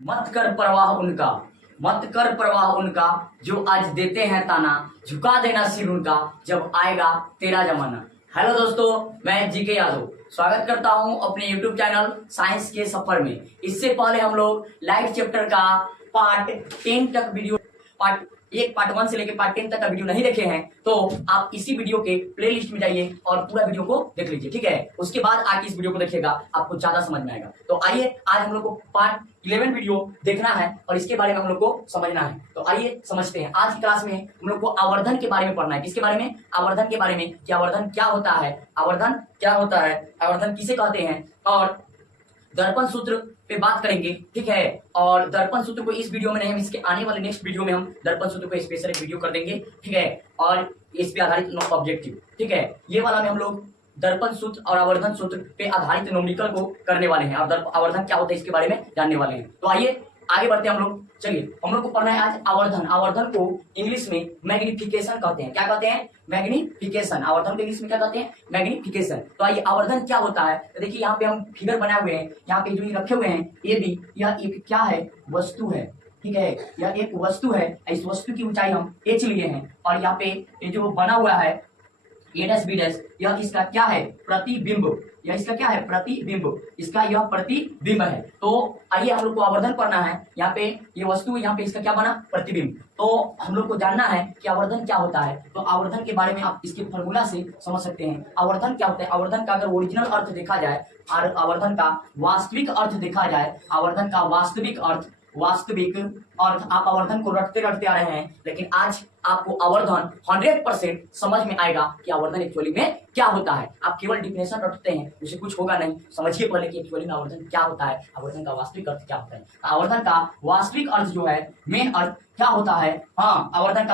मत कर परवाह उनका, मत कर परवाह उनका, जो आज देते हैं ताना, झुका देना सिर उनका, जब आएगा तेरा जमाना। हेलो दोस्तों, मैं जीके यादव स्वागत करता हूं अपने यूट्यूब चैनल साइंस के सफर में। इससे पहले हम लोग लाइफ चैप्टर का पार्ट 10 तक वीडियो पार्ट 1 से लेकर पार्ट 10 तक का वीडियो नहीं देखे हैं तो आप इसी वीडियो के प्लेलिस्ट में जाइए और पूरा वीडियो को देख लीजिए, ठीक है। उसके बाद आके इस वीडियो को देखिएगा, आपको ज्यादा समझ में आएगा। तो आइए, आज हम लोग को पार्ट 11 वीडियो देखना है और इसके बारे में हम लोग को समझना है। तो आइए समझते हैं। आज की क्लास में हम लोग को आवर्धन के बारे में पढ़ना है। किसके बारे में? आवर्धन के बारे में कि आवर्धन क्या होता है, आवर्धन क्या होता है, आवर्धन किसे कहते हैं, और दर्पण सूत्र पे बात करेंगे, ठीक है। और दर्पण सूत्र को इस वीडियो में नहीं, हम इसके आने वाले नेक्स्ट वीडियो में हम दर्पण सूत्र को स्पेशल एक वीडियो कर देंगे, ठीक है। और इस पे आधारित ऑब्जेक्टिव, ठीक है। ये वाला में हम लोग दर्पण सूत्र और आवर्धन सूत्र पे आधारित न्यूमेरिकल को करने वाले हैं और आवर्धन क्या होता है इसके बारे में जानने वाले हैं। तो आइए आगे बढ़ते हैं हम लोग। चलिए, हम लोग को पढ़ना है आज आवर्धन। आवर्धन को इंग्लिश में मैग्निफिकेशन कहते हैं। क्या कहते हैं? मैग्निफिकेशन। आवर्धन को इंग्लिश में क्या कहते हैं? मैग्निफिकेशन। तो आइए, आवर्धन क्या होता है? तो देखिए, यहाँ पे हम फिगर बनाए हुए हैं, यहाँ पे जो ये रखे हुए हैं ये भी, यह एक क्या है? वस्तु है, ठीक है। यह एक वस्तु है। इस वस्तु की ऊंचाई हम h लिए हैं और यहाँ पे ये जो बना हुआ है a डैश b डैश, यह इसका क्या है? प्रतिबिंब। यह इसका क्या है? प्रतिबिंब। इसका यह प्रतिबिंब है। तो आइए, हम लोग को आवर्धन पढ़ना है। यहाँ पे ये वस्तु है, यहाँ पे इसका क्या बना? प्रतिबिंब। तो हम लोग को जानना है कि आवर्धन क्या होता है। तो आवर्धन के बारे में आप इसके फॉर्मूला से समझ सकते हैं। आवर्धन क्या होता है? आवर्धन का अगर ओरिजिनल अर्थ देखा जाए और आवर्धन का वास्तविक अर्थ देखा जाए, आवर्धन का वास्तविक अर्थ आप आवर्धन को रटते रटते आ रहे हैं, लेकिन आज आपको आवर्धन 100% समझ में आएगा कि आवर्धन एक्चुअली में क्या होता है। आप केवल डिफिनेशन रटते हैं, उससे कुछ होगा नहीं। समझिए पहले कि एक्चुअली में आवर्धन क्या होता है, आवर्धन का वास्तविक अर्थ क्या होता है। आवर्धन का वास्तविक अर्थ जो है, मेन अर्थ क्या होता है? हाँ, आवर्धन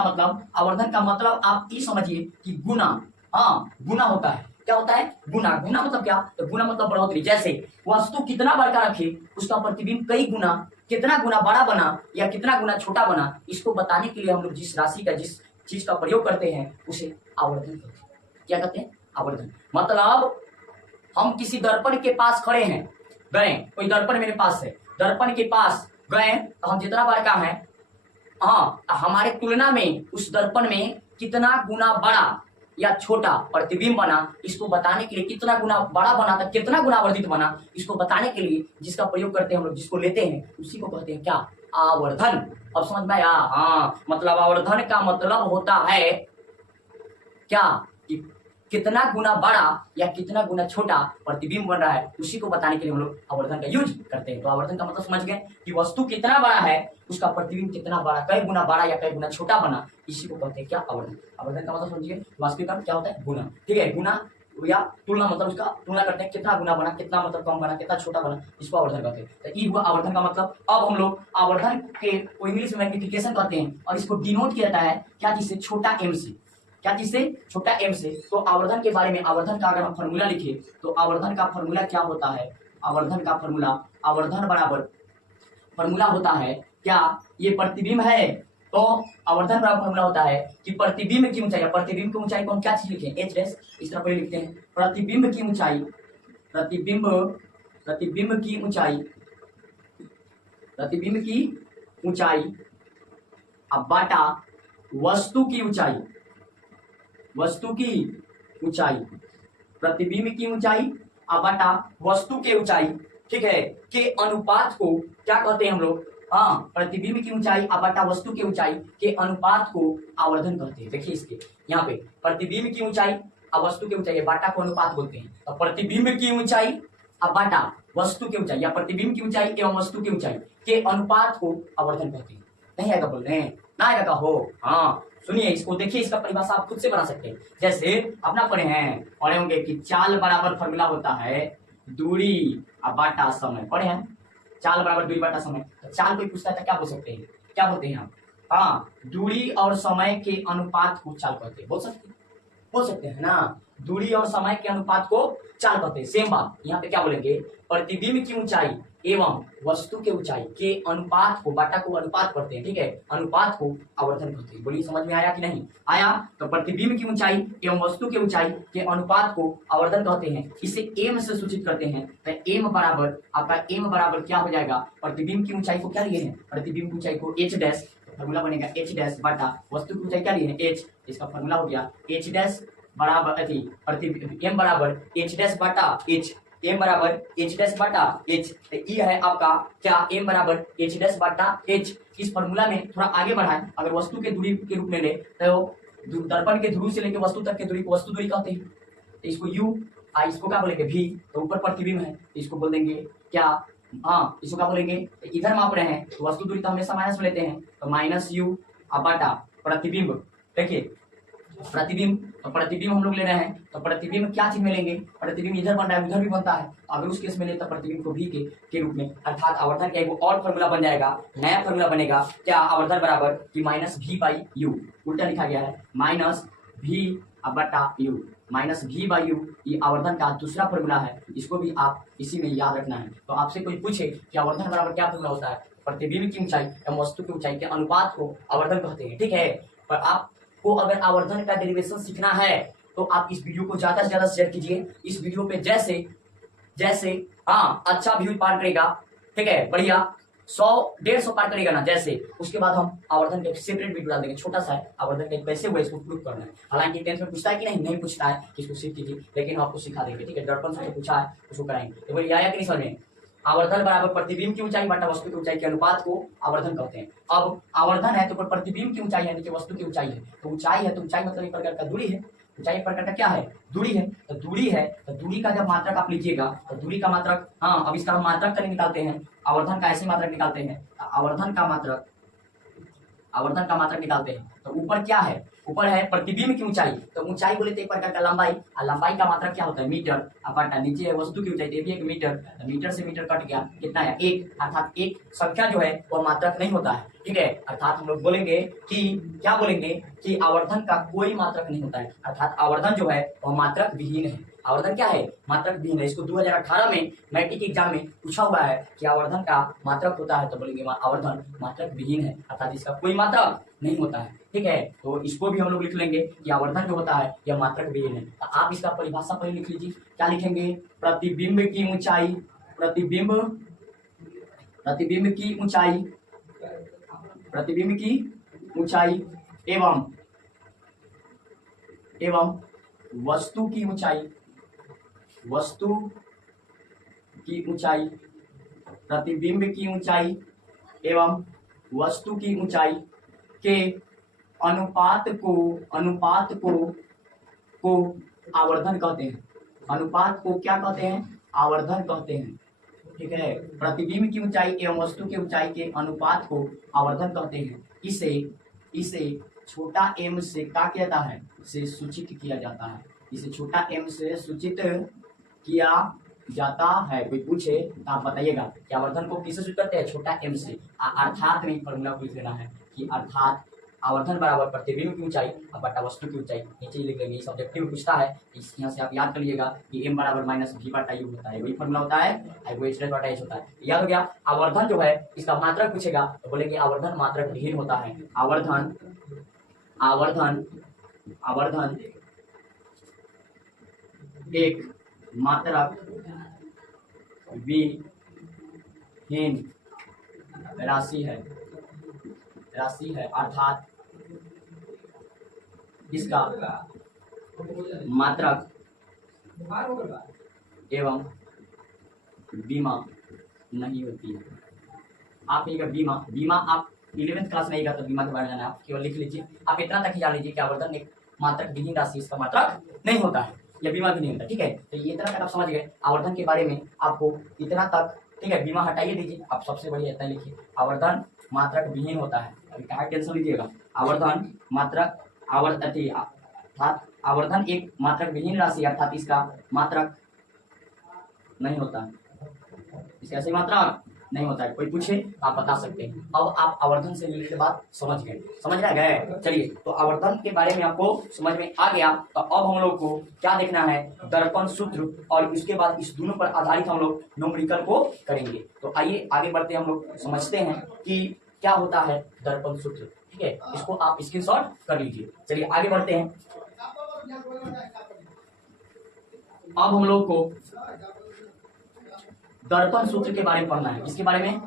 का मतलब आप ये समझिए कि गुना। हाँ, गुना होता है। क्या होता है? गुना। गुना मतलब क्या? तो गुना मतलब बढ़ोतरी। जैसे वस्तु कितना बड़ा रखे, उसका प्रतिबिंब कई गुना, कितना गुना बड़ा बना या कितना गुना छोटा बना, इसको बताने के लिए हम लोग जिस राशि का, जिस चीज का प्रयोग करते हैं उसे आवर्धन कहते हैं। क्या कहते हैं? आवर्धन। मतलब हम किसी दर्पण के पास खड़े हैं, गए, कोई दर्पण मेरे पास है, दर्पण के पास गए तो हम जितना बड़ा है, हाँ, हमारे तुलना में उस दर्पण में कितना गुना बड़ा या छोटा प्रतिबिंब बना, इसको बताने के लिए कितना गुना बड़ा बना था, कितना गुना वर्धित बना, इसको बताने के लिए जिसका प्रयोग करते हैं हम लोग, जिसको लेते हैं, उसी को कहते हैं क्या? आवर्धन। अब समझ में आया? हाँ, मतलब आवर्धन का मतलब होता है क्या? कि कितना गुना बड़ा या कितना गुना छोटा प्रतिबिंब बन रहा है, उसी को बताने के लिए हम लोग आवर्धन का यूज करते हैं। तो आवर्धन का मतलब समझ गए कि वस्तु कितना बड़ा है, उसका प्रतिबिंब कितना बड़ा, कई गुना बड़ा या कई गुना छोटा बना, इसी को कहते हैं क्या? आवर्धन। आवर्धन का मतलब समझिए, वास्तविक अर्थ क्या होता है? गुना, ठीक है। गुना या तुलना, मतलब उसका तुलना करते हैं, कितना गुना बना, कितना मतलब कम बना, कितना छोटा बना, इसको आवर्धन कहते हैं। तो ये हुआ आवर्धन का मतलब। अब हम लोग आवर्धन के इंग्लिश में मैग्निफिकेशन कहते हैं और इसको डिनोट किया जाता है क्या चीज से? छोटा एम से। क्या चीज से? छोटा एम से। तो आवर्धन के बारे में, आवर्धन का अगर हम फॉर्मूला लिखे तो आवर्धन का फॉर्मूला क्या होता है? आवर्धन का फॉर्मूला, आवर्धन बराबर फॉर्मूला होता है क्या? ये प्रतिबिंब है तो आवर्धन बराबर फॉर्मूला होता है कि प्रतिबिंब की ऊंचाई, प्रतिबिंब की ऊंचाई को हम क्या चीज लिखें? एच डैश, इस तरह पर लिखते हैं। प्रतिबिंब की ऊंचाई, प्रतिबिंब की ऊंचाई, प्रतिबिंब की ऊंचाई अब बाटा वस्तु की ऊंचाई, वस्तु की ऊंचाई, प्रतिबिंब की ऊंचाई अब बाटा वस्तु के ऊंचाई, ठीक है, के अनुपात को क्या कहते हैं हम लोग? हाँ, प्रतिबिंब की ऊंचाई अब बाटा वस्तु के ऊंचाई के अनुपात को आवर्धन कहते हैं। देखिए इसके यहाँ पे प्रतिबिंब की ऊंचाई अब वस्तु के ऊंचाई, बाटा को अनुपात बोलते हैं। तो प्रतिबिंब की ऊंचाई अब बाटा वस्तु की ऊंचाई या प्रतिबिंब की ऊंचाई एवं वस्तु की ऊंचाई के अनुपात को आवर्धन कहते हैं। नहीं आएगा? बोल रहे हैं ना आएगा? हो, हाँ, सुनिए इसको, देखिए इसका परिभाषा आप खुद से बना सकते हैं। जैसे अपना पढ़े होंगे कि चाल बराबर फॉर्मूला होता है दूरी अब बाटा समय। पढ़े हैं? चाल बराबर दूरी बाटा समय। तो चाल कोई पूछता है तो क्या बोल सकते हैं? क्या बोलते हैं हम? हाँ, दूरी और समय के अनुपात को चाल कहते हैं। बोल सकते हैं ना? दूरी और समय के अनुपात को चाल कहते हैं। सेम बात यहाँ पे क्या बोलेंगे, प्रतिबिंब की ऊंचाई एवं वस्तु के ऊंचाई के अनुपात को, बाटा को अनुपात करते हैं, ठीक है, अनुपात को आवर्धन कहते हैं। बोलिए समझ में आया कि नहीं आया? तो प्रतिबिंब की ऊंचाई एवं वस्तु के ऊंचाई के अनुपात को आवर्धन कहते हैं। इसे एम से सूचित करते हैं। तो एम बराबर आपका एम बराबर क्या हो जाएगा, प्रतिबिंब की ऊंचाई को क्या लिए हैं, प्रतिबिंब की ऊंचाई को एच डैश, फॉर्मूला बनेगा एच डैश बाटा वस्तु की ऊंचाई क्या लिए हैं एच, इसका फॉर्मूला हो गया एच डैश बराबर एम बराबर एच डैश बाटा एच, एम बराबर एच डैश बाटा एच। तो ई है आपका क्या, एम बराबर एच डैश बाटा एच। इस फॉर्मूला में थोड़ा आगे बढ़ाएं, अगर वस्तु के दूरी के रूप में ले तो दर्पण के ध्रुव से लेकर वस्तु तक के दूरी को वस्तु दूरी कहते हैं। तो इसको यू, इसको क्या बोलेंगे भी, तो ऊपर प्रतिबिंब है इसको बोल देंगे क्या, हाँ इसको क्या बोलेंगे, तो इधर माप रहे हैं तो वस्तु दूरी तो हमेशा माइनस में लेते हैं, तो माइनस यू बाटा प्रतिबिंब। देखिए प्रतिबिंब, तो प्रतिबिंब हम लोग ले रहे हैं, तो प्रतिबिंब क्या चीज में लेंगे, प्रतिबिंब इधर बन रहा है उधर भी बनता है, अगर उस केस में ले तो प्रतिबिंब को भी के रूप में, अर्थात आवर्धन का एक और फॉर्मूला बन जाएगा, नया फॉर्मूला बनेगा क्या, आवर्धन बराबर कि माइनस भी बाई यू, उल्टा लिखा गया है माइनस भी बटा यू, माइनस भी बाई यू, ये आवर्धन का दूसरा फॉर्मूला है, इसको भी आप इसी में याद रखना है। तो आपसे कोई पूछे कि आवर्धन बराबर क्या फॉर्मूला होता है, प्रतिबिंब की ऊंचाई एवं वस्तु की ऊंचाई के अनुपात को आवर्धन कहते हैं, ठीक है। पर आपको अगर आवर्धन का डेरिवेशन सीखना है तो आप इस वीडियो को ज्यादा से ज्यादा शेयर कीजिए। इस वीडियो पे जैसे जैसे हाँ अच्छा व्यूज पार करेगा, ठीक है, बढ़िया 100-150 पार करेगा ना, जैसे उसके बाद हम आवर्धन का एक सेपरेट वीडियो डाल देंगे, छोटा सा है, आवर्धन का कैसे हुआ इसको प्रूफ करना है। हालांकि 10th में पूछता है कि नहीं पूछता है कि इसको सीख कीजिए, लेकिन हम आपको सिखा देंगे, ठीक है। दर्पण से पूछा है उसको कराएंगे। तो बोलिए आया कि नहीं समझ में, आवर्धन बराबर प्रतिबिंब की ऊंचाई बटा वस्तु की ऊंचाई के अनुपात को आवर्धन कहते हैं। अब आवर्धन है तो प्रतिबिंब की ऊंचाई है, नीचे वस्तु की ऊंचाई है, तो ऊंचाई है तो ऊंचाई मतलब एक प्रकार का दूरी है, ऊंचाई एक प्रकार का क्या है, दूरी है। तो दूरी है तो दूरी का जब मात्रक आप लीजिएगा तो दूरी का मात्रक, हाँ अब इसका हम मात्रक करें निकालते हैं, आवर्धन का ऐसे मात्रक निकालते हैं, आवर्धन का मात्रक निकालते हैं। तो ऊपर क्या है, ऊपर है प्रतिबिंब की ऊंचाई, तो ऊंचाई बोले तो एक प्रकार का लंबाई, और लंबाई का मात्रक क्या होता है मीटर, बटा नीचे है वस्तु की ऊंचाई, तो एक मीटर, तो मीटर से मीटर कट गया कितना है एक, अर्थात एक संख्या जो है वो मात्रक नहीं होता है, ठीक है। अर्थात हम लोग बोलेंगे कि क्या बोलेंगे कि आवर्धन का कोई मात्रक नहीं होता है, अर्थात आवर्धन जो है वह मात्रक विहीन है। आवर्धन क्या है, मात्रक विहीन है। इसको 2018 में मैट्रिक एग्जाम में पूछा हुआ है कि आवर्धन का मात्रक होता है, तो बोलेंगे आवर्धन मात्रक विहीन है, अर्थात इसका कोई मात्रक नहीं होता है, ठीक है। तो इसको भी हम लोग लिख लेंगे कि आवर्धन जो होता है यह मात्रक विहीन है। तो आप इसका परिभाषा पहले लिख लीजिए, क्या लिखेंगे, प्रतिबिंब की ऊंचाई, प्रतिबिंब की ऊंचाई, प्रतिबिंब की ऊंचाई एवं वस्तु की ऊंचाई, वस्तु की ऊंचाई, प्रतिबिंब की ऊंचाई एवं वस्तु की ऊंचाई के अनुपात को आवर्धन कहते हैं। अनुपात को क्या कहते हैं, आवर्धन कहते हैं, ठीक है। प्रतिबिंब की ऊंचाई एवं वस्तु की ऊंचाई के अनुपात को आवर्धन कहते हैं। इसे छोटा एम से क्या किया जाता है, से सूचित किया जाता है, इसे छोटा एम से सूचित किया जाता है। कोई पूछे तो आप बताइएगा कि आवर्धन को किससे सूचित करते हैं, छोटा एम से। अर्थात में फॉर्मूला को लिख लेना है कि अर्थात आवर्धन बराबर प्रतिबिंब की ऊंचाई बटा वस्तु की ऊंचाई, नीचे लिख लेंगे। इस ऑब्जेक्टिव पूछता है, इस यहाँ से आप याद कर लीजिएगा कि एम बराबर माइनस भी बटा यू होता है, वही फॉर्मूला होता है, वो एच बटा एच होता है, याद हो गया। आवर्धन जो है इसका मात्रक पूछेगा तो बोलेंगे आवर्धन मात्रक विहीन होता है। आवर्धन एक मात्रक विहीन राशि है, अर्थात इसका मात्रक एवं बीमा नहीं होती है। आप यही बीमा आप 11th क्लास में आएगा तो बीमा के बारे में जाना, आप केवल लिख लीजिए, आप इतना तक ही जान लीजिए कि आवर्धन एक मात्रक विहीन राशि, इसका मात्रक नहीं होता है, या बीमा भी नहीं होता, ठीक है। तो ये इतना तक आप समझ गए आवर्धन के बारे में, आपको इतना तक, ठीक है। बीमा हटाइए दीजिए, आप सबसे बढ़िया इतना लिखिए, आवर्धन मात्रक विहीन होता है। अभी क्या टेंशन लीजिएगा, आवर्धन मात्रक अर्थात आवर्धन एक मात्रक विहीन राशि, अर्थात इसका मात्रक नहीं होता, इसका ऐसे मात्रक नहीं होता है। कोई पूछे आप बता सकते हैं। अब आप आवर्धन से रिलेटेड बात समझ गए। चलिए, तो आवर्धन के बारे में आपको समझ में आ गया। तो अब हम लोग को क्या देखना है, दर्पण सूत्र, और उसके बाद इस दोनों पर आधारित हम लोग न्यूमेरिकल को करेंगे। तो आइए आगे बढ़ते हम लोग समझते हैं कि क्या होता है दर्पण सूत्र। ठीक है, इसको आप स्क्रीनशॉट कर लीजिए। चलिए आगे बढ़ते हैं। अब हम लोग को दर्पण सूत्र के बारे में पढ़ना है। इसके बारे में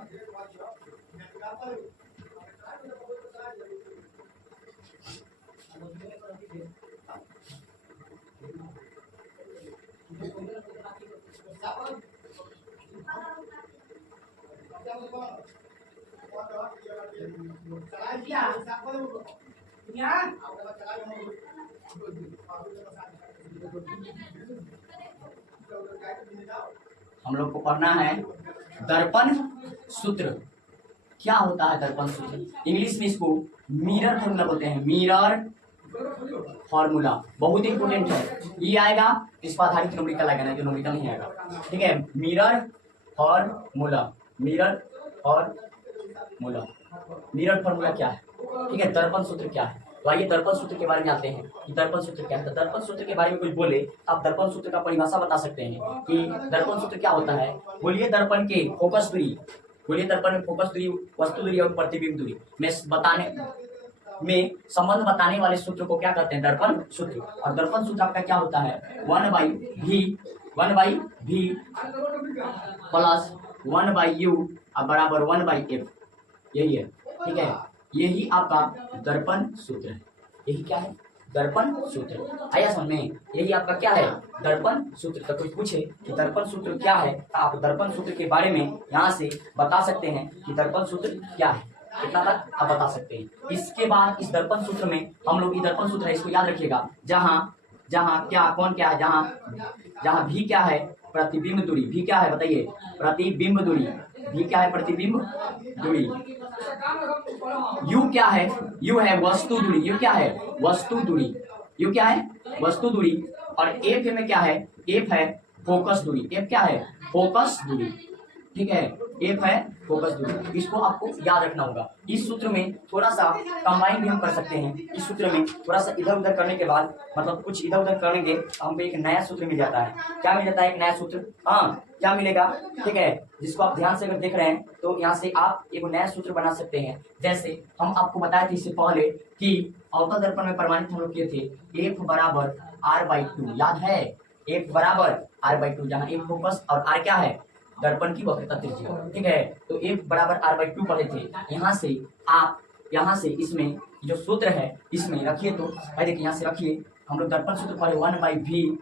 हम लोग को पढ़ना है दर्पण सूत्र। क्या होता है दर्पण सूत्र? इंग्लिश में इसको मिरर फॉर्मूला बोलते हैं। मिरर फॉर्मूला बहुत इंपोर्टेंट है। ये आएगा, इस पर आधारित न्यूमेरिकल आएगा, नहीं तो न्यूमेरिकल नहीं आएगा। ठीक है, मिरर फॉर्मूला। मिरर फॉर्मूला क्या है? ठीक है, दर्पण सूत्र क्या है? तो आइए दर्पण सूत्र के बारे में आते हैं कि दर्पण सूत्र क्या है। तो दर्पण सूत्र के बारे में कुछ बोले, आप दर्पण सूत्र का परिभाषा बता सकते हैं कि दर्पण सूत्र क्या होता है। बोलिए दर्पण के फोकस दूरी, बोलिए दर्पण में फोकस दूरी, वस्तु दूरी और प्रतिबिंब दूरी में संबंध बताने वाले सूत्र को क्या कहते हैं? दर्पण सूत्र। और दर्पण सूत्र आपका क्या होता है? 1/v प्लस 1/u बराबर 1/f। यही है। ठीक है, यही आपका दर्पण सूत्र है। यही क्या है? दर्पण सूत्र। आया समझ में? यही आपका क्या है? दर्पण सूत्र। तो कोई पूछे कि दर्पण सूत्र क्या है, तो आप दर्पण सूत्र के बारे में यहाँ से बता सकते हैं कि दर्पण सूत्र क्या है। कितना तक आप बता सकते हैं। इसके बाद इस दर्पण सूत्र में हम लोग, ये दर्पण सूत्र है, इसको याद रखिएगा। जहाँ क्या कौन क्या है, जहाँ भी क्या है? प्रतिबिंब दूरी। भी क्या है बताइए? प्रतिबिंब दूरी। भी क्या है? प्रतिबिंब दूरी। यू क्या है? यू है वस्तु दूरी। यू क्या है? वस्तु दूरी। यू क्या है? वस्तु दूरी। और एफ में क्या है? एफ है फोकस दूरी। एफ क्या है? फोकस दूरी। ठीक है, एफ है फोकस दूरी। इसको आपको याद रखना होगा। इस सूत्र में थोड़ा सा कंबाइन भी हम कर सकते हैं। इस सूत्र में थोड़ा सा इधर उधर करने के बाद, मतलब कुछ इधर उधर करेंगे, हमको एक नया सूत्र मिल जाता है। क्या मिल जाता है? एक नया सूत्र। हाँ, क्या मिलेगा? ठीक है, जिसको आप ध्यान से अगर देख रहे हैं तो यहाँ से आप एक नया सूत्र बना सकते हैं। जैसे हम आपको बताए थे इससे पहले कि अवतल दर्पण में प्रमाणित हम लोग किए थे एफ बराबर r/2। याद है? एफ बराबर r/2, जहाँ एफ फोकस और आर क्या है? दर्पण की वक्रता त्रिज्या। ठीक है, तो एफ बराबर r/2 पढ़े थे। यहाँ से इसमें जो सूत्र है इसमें रखिए। तो भाई देखिए, यहाँ से रखिए, हम लोग दर्पण सूत्र पढ़े 1/v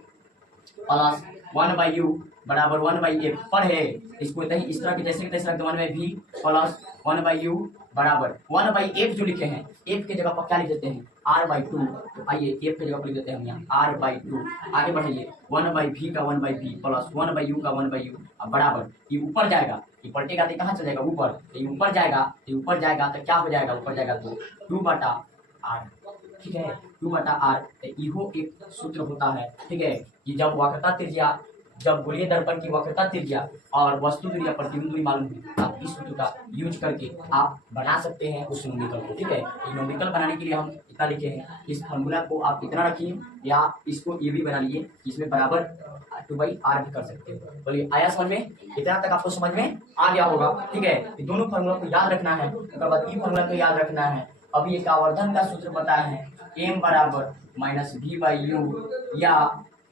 प्लस 1/u बराबर 1/f पढ़े। इसको इस तरह के जैसे तैसे रखते 1/v प्लस 1/u बराबर 1/f जो लिखे हैं, f के जगह पर क्या लिख देते हैं? r/2। तो आइए f के जगह पर लिख देते हैं हम यहाँ r/2। आगे बढ़ाइए, 1/v का 1/v प्लस 1/u का 1/u बराबर, ये ऊपर जाएगा, ये पलटेगा तो कहाँ चल जाएगा? ऊपर। ये ऊपर जाएगा तो क्या हो जाएगा? ऊपर जाएगा तो 2/r। ठीक है, 2/r। इहो एक सूत्र होता है। ठीक है, ये जब वक्रता त्रिज्या, जब गोलीय दर्पण की वक्रता त्रिज्या और वस्तु दूरी या प्रतिबिंब दूरी मालूम है, आप इस सूत्र का यूज करके आप बना सकते हैं उस न्यूमेरिकल को। ठीक है, ये न्यूमेरिकल बनाने के लिए हम इतना लिखे हैं। इस फार्मूला को आप इतना रखिए, या इसको ये भी बना लीजिए, इसमें बराबर 2/r भी कर सकते हैं। बोलिए आया समझ में? इतना तक आपको समझ में आ गया होगा। ठीक है, ये दोनों फार्मूला को याद रखना है। उसके बाद ई फार्मूला को याद रखना है। अभी एक आवर्धन का सूत्र बताया है, m बराबर -v/u या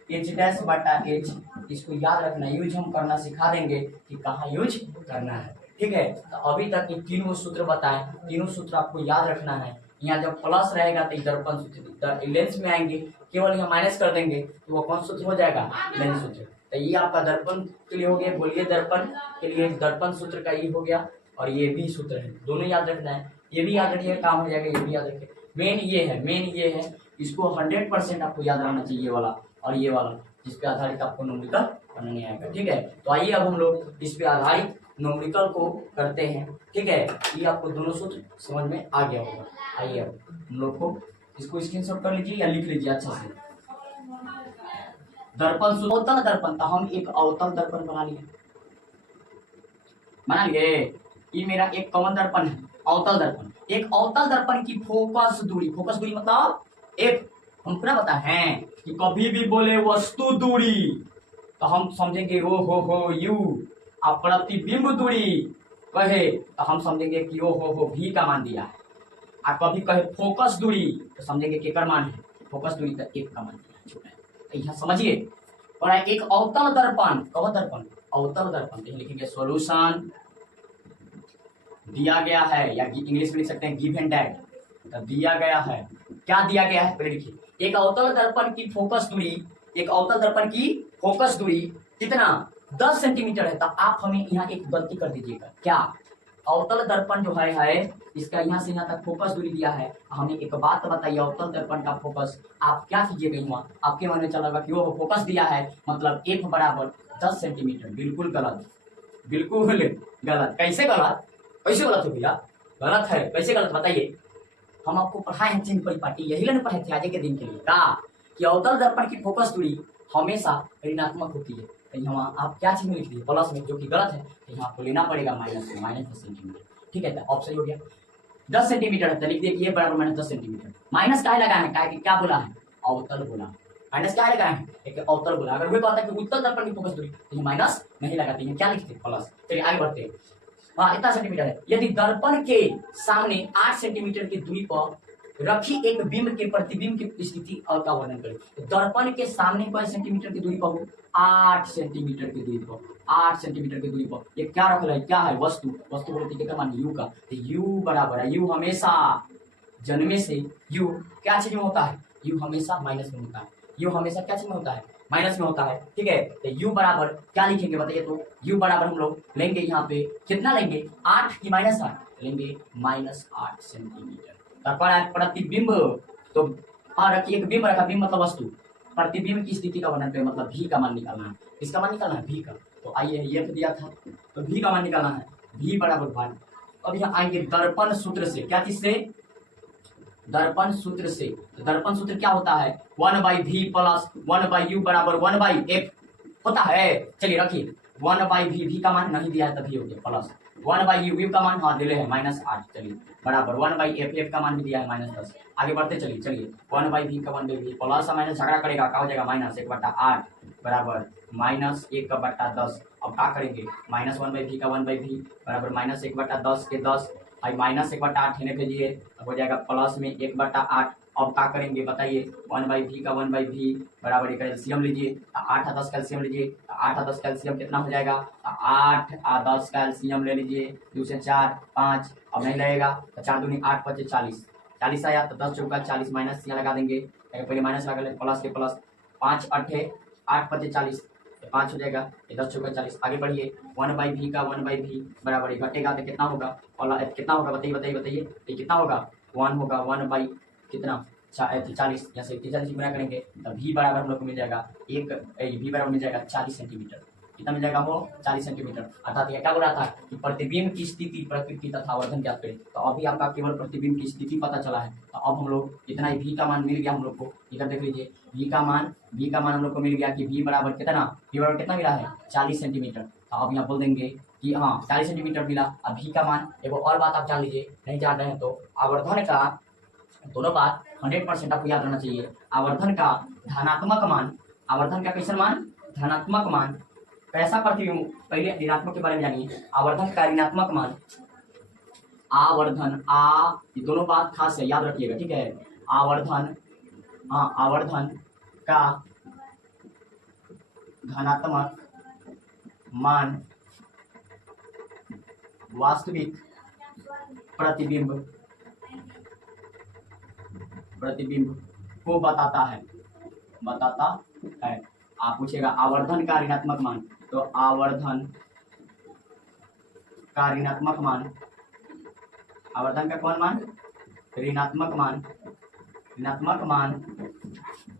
h'/h। इसको याद रखना, यूज हम करना सिखा देंगे कि कहाँ यूज करना है। ठीक है, तो अभी तक ये तीनों सूत्र बताएं, तीनों सूत्र आपको याद रखना है। यहाँ जब प्लस रहेगा तो दर्पण सूत्र लेंस में आएंगे, केवल यहाँ माइनस कर देंगे तो वो कौन सूत्र हो जाएगा? लेंस सूत्र। तो ये आपका दर्पण के लिए हो गया, गोलीय दर्पण के लिए दर्पण सूत्र का ये हो गया, और ये भी सूत्र है, दोनों याद रखना है। ये भी याद रखिए, काम हो जाएगा। ये भी याद रखिए। मेन ये है, इसको 100% आपको याद रहना चाहिए, ये वाला और ये वाला, जिस पे आधारित आपको न्यूमेरिकल बनाने आएगा। ठीक है, तो आइए अब हम लोग इस पे आधारित न्यूमेरिकल को करते हैं। ठीक है, ये आपको दोनों सूत्र समझ में आ गया होगा। आइए अब हम लोग को इसको स्क्रीनशॉट कर लीजिए या लिख लीजिए अच्छा से। दर्पण अवतल दर्पण, तो हम एक अवतल दर्पण बना लिए। बना लिए। ये मेरा एक कौन दर्पण है, अवतल दर्पण। एक अवतल दर्पण की फोकस दूरी मतलब एक, हम पूरा पता है कि कभी भी बोले वस्तु दूरी तो हम समझेंगे ओ हो यू। अब प्रतिबिंब दूरी कहे तो हम समझेंगे कि ओ हो भी का मान दिया है। आप कभी कहे फोकस दूरी तो समझेंगे केकर मान है, फोकस दूरी का एक का मान दिया है, छोटा है। तो यहाँ समझिए। और एक अवतल दर्पण, कौन दर्पण, अवतल दर्पण, तो लिखेंगे सॉल्यूशन दिया गया है, या इंग्लिश में लिख सकते हैं गिव एंड दैट। तो दिया गया है, क्या दिया गया है पहले लिखिए। एक अवतल दर्पण की फोकस दूरी, एक अवतल दर्पण की फोकस दूरी कितना 10 सेंटीमीटर है। तो आप हमें यहाँ एक गलती कर दीजिएगा, क्या अवतल दर्पण जो है इसका यहाँ से यहाँ तक फोकस दूरी दिया है। हमें एक बात बताइए, अवतल दर्पण का फोकस आप क्या कीजिएगा, वहाँ आपके मन में चलेगा कि वो फोकस दिया है मतलब f बराबर 10 सेंटीमीटर। बिल्कुल गलत, बिल्कुल गलत। कैसे गलत, कैसे गलत हो भैया, गलत है, कैसे गलत बताइए। हम आपको पढ़ाए हैं चिन्ह परिपाटी, यही लेने पढ़े थे आज के दिन के लिए का कि अवतल दर्पण की फोकस दूरी हमेशा ऋणात्मक होती है। तो यहाँ आप क्या चिन्ह लिख दिए प्लस में, जो कि गलत है। तो यहाँ आपको लेना पड़ेगा माइनस में, -10 सेंटीमीटर। ठीक है, तो ऑप्शन हो गया 10 सेंटीमीटर है, तो लिख दिए कि ये बराबर -10 सेंटीमीटर। माइनस क्या लगा है, क्या बोला है, अवतल बोला। माइनस क्या लगा है, एक अवतल बोला। अगर वो कहता है कि उत्तल दर्पण की फोकस दूरी तो ये माइनस नहीं लगाते हैं, क्या लिखते प्लस। चलिए आगे बढ़ते हैं। हाँ इतना सेंटीमीटर है। यदि दर्पण के सामने 8 सेंटीमीटर की दूरी पर रखी एक बिंब के प्रतिबिंब की स्थिति और का वर्णन करें। तो दर्पण के सामने पर सेंटीमीटर की दूरी पर हो, 8 सेंटीमीटर की दूरी पर, 8 सेंटीमीटर की दूरी पर ये क्या रख रहा है, क्या है, वस्तु। वस्तु बोलते कितना मान यू का, तो यू बराबर है, यू हमेशा जन्मे से यू क्या चीज में होता है, यू हमेशा माइनस में होता है। यू हमेशा क्या चीज में होता है, माइनस में होता है। ठीक है, तो यू बराबर क्या लिखेंगे बताइए। तो यू बराबर हम लोग लेंगे यहाँ पे कितना लेंगे, 8 की -8 लेंगे, -8 सेंटीमीटर। प्रतिबिंब तो हाँ रखिए, एक बिंब रखा, बिंब मतलब वस्तु। प्रतिबिंब की स्थिति का वर्णन करें मतलब भी का मान निकालना है। इसका मान निकालना है भी का। तो आइए ये तो दिया था, तो भी का मान निकालना है, भी बराबर 1। अब यहाँ आएंगे दर्पण सूत्र से, क्या चीज से, दर्पण सूत्र से। तो दर्पण सूत्र क्या होता है, 1/v प्लस 1/u बराबर 1/f होता है। चलिए रखिए 1/v, v का मान नहीं दिया है तभी हो गया, प्लस 1/u, u का मान हाँ दिले है -8। चलिए बराबर 1/f, f का मान भी दिया है -10। आगे बढ़ते चलिए। चलिए 1/v का 1/v प्लस माइनस झगड़ा करेगा, क्या हो जाएगा, -1/8 बराबर -1/10। अब क्या करेंगे, -1/v का 1/v बराबर -1/10 के 10, भाई -1/8 है भेजिए, हो जाएगा प्लस में 1/8। अब क्या करेंगे बताइए, 1/v का 1/v बराबर एक एलसीएम लीजिए, 8 और 10 का एलसीएम लीजिए। 8 और 10 का एलसीएम कितना हो जाएगा, 8 और 10 का एलसीएम ले लीजिए, 2 से 4 5, अब नहीं लगेगा तो 4 दूनी 8 5 40, 40 आया तो 10 चौका 40 माइनस यहाँ लगा देंगे, पहले माइनस लगा लें, प्लस के प्लस 5 8 8 5 40, 5 हो जाएगा, 10 चौका 40। आगे बढ़िए 1/v का 1/v बराबर ये घटेगा तो कितना होगा, और कितना होगा बताइए बताइए बताइए, ये कितना होगा, 1 होगा, 1 कितना 40, जैसे 40 गुना करेंगे तो v बराबर हम लोग को मिल जाएगा v बराबर मिल जाएगा 40 सेंटीमीटर। कितना मिल जाएगा वो 40 सेंटीमीटर। अर्थात यह क्या बोला था कि प्रतिबिंब की स्थिति, प्रकृति तथा आवर्धन ज्ञात करें। तो अभी आपका केवल प्रतिबिंब की स्थिति पता चला है। तो अब हम लोग इतना ही v का मान मिल गया हम लोग को, इधर देख लीजिए v का मान हम लोग को मिल गया कि v बराबर कितना मिला है 40 सेंटीमीटर। तो अब यहाँ बोल देंगे कि हाँ 40 सेंटीमीटर मिला। अब v का मान, एगो और बात आप जान लीजिए, नहीं जान रहे हैं तो आवर्धन का, दोनों बात 100% आपको याद रहना चाहिए। आवर्धन का धनात्मक मान, आवर्धन का कैसा मान, धनात्मक मान, कैसा प्रतिबिंब, पहले ऋणात्मक के बारे में जानिए। आवर्धन का ऋणात्मक मान, आवर्धन ये दोनों बात खास है, याद रखिएगा, ठीक है। आवर्धन, हाँ आवर्धन का धनात्मक मान वास्तविक प्रतिबिंब को बताता है। आप पूछेगा आवर्धन का ऋणात्मक मान, तो आवर्धन का ऋणात्मक मान, आवर्धन का कौन मान, ऋणात्मक मान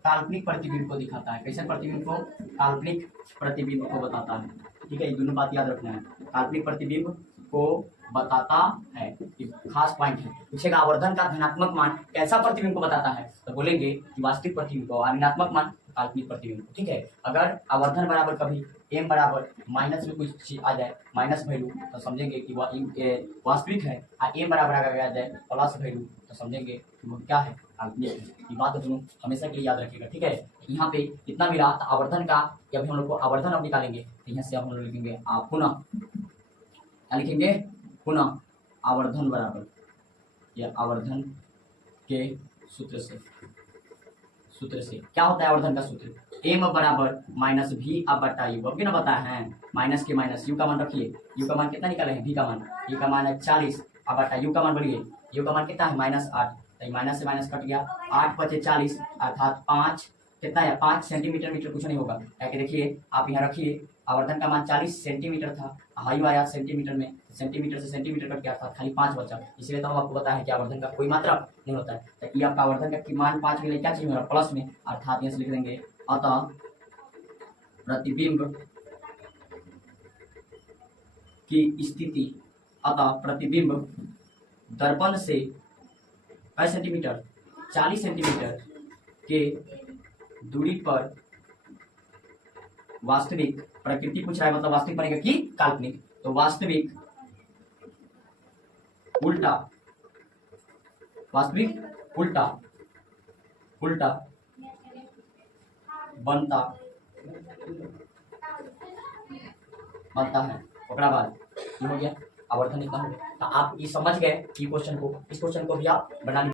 काल्पनिक प्रतिबिंब को दिखाता है। कैसे प्रतिबिंब को, काल्पनिक प्रतिबिंब को बताता है। ठीक है, ये दोनों बात याद रखना है, काल्पनिक प्रतिबिंब को बताता है, खास पॉइंट है। पूछेगा आवर्धन का धनात्मक मान कैसा प्रतिबिंब को बताता है, तो बोलेंगे कि वास्तविक प्रतिबिंब को, और ऋणात्मक मान काल्पनिक प्रतिबिंब। ठीक है, अगर आवर्धन बराबर कभी m बराबर माइनस में कुछ चीज आ जाए माइनस वैल्यू तो समझेंगे कि वह वास्तविक है, और m बराबर अगर आ जाए प्लस वैल्यू तो समझेंगे कि वो क्या है, काल्पनिक है। ये बात दोनों हमेशा के लिए याद रखिएगा, ठीक है। यहाँ पे कितना मिला तो आवर्धन का, जब हम लोग को आवर्धन अब निकालेंगे तो यहाँ से हम लोग लिखेंगे पुनः, क्या लिखेंगे, पुनः आवर्धन बराबर, या आवर्धन के सूत्र से क्या होता है आवर्धन का सूत्र, m बराबर माइनस v अब बटा यू, अब भी ना बताया है, माइनस के माइनस यू का मान रखिए, यू का मान कितना निकाले हैं, v का मान, v का मान है 40 अब बटा यू का मान बोलिए, यू का मान कितना है -8, तो माइनस से माइनस कट गया, 8 बचे 40 अर्थात 5 कितना है 5 सेंटीमीटर, मीटर कुछ नहीं होगा, क्या देखिए आप यहाँ रखिए, आवर्धन का मान 40 सेंटीमीटर था, हाई आया सेंटीमीटर में, सेंटीमीटर से सेंटीमीटर कट गया था, खाली 5 बचा, इसलिए तो हम आपको बताया है कि आवर्धन का कोई मात्रा नहीं होता है। तो ये आपका आवर्धन का मान 5 मिले क्या चाहिए प्लस में, अर्थात यहाँ से लिख देंगे अतः प्रतिबिंब की स्थिति, अतः प्रतिबिंब दर्पण से कई सेंटीमीटर, 40 सेंटीमीटर के दूरी पर वास्तविक, प्रकृति पूछ रहा है मतलब वास्तविक बनेगा कि काल्पनिक, तो वास्तविक उल्टा, वास्तविक उल्टा उल्टा बनता है। ओकरा बाद ये हो गया आवर्धन इतना हो गया, तो आप ये समझ गए कि क्वेश्चन को, इस क्वेश्चन को भी आप बना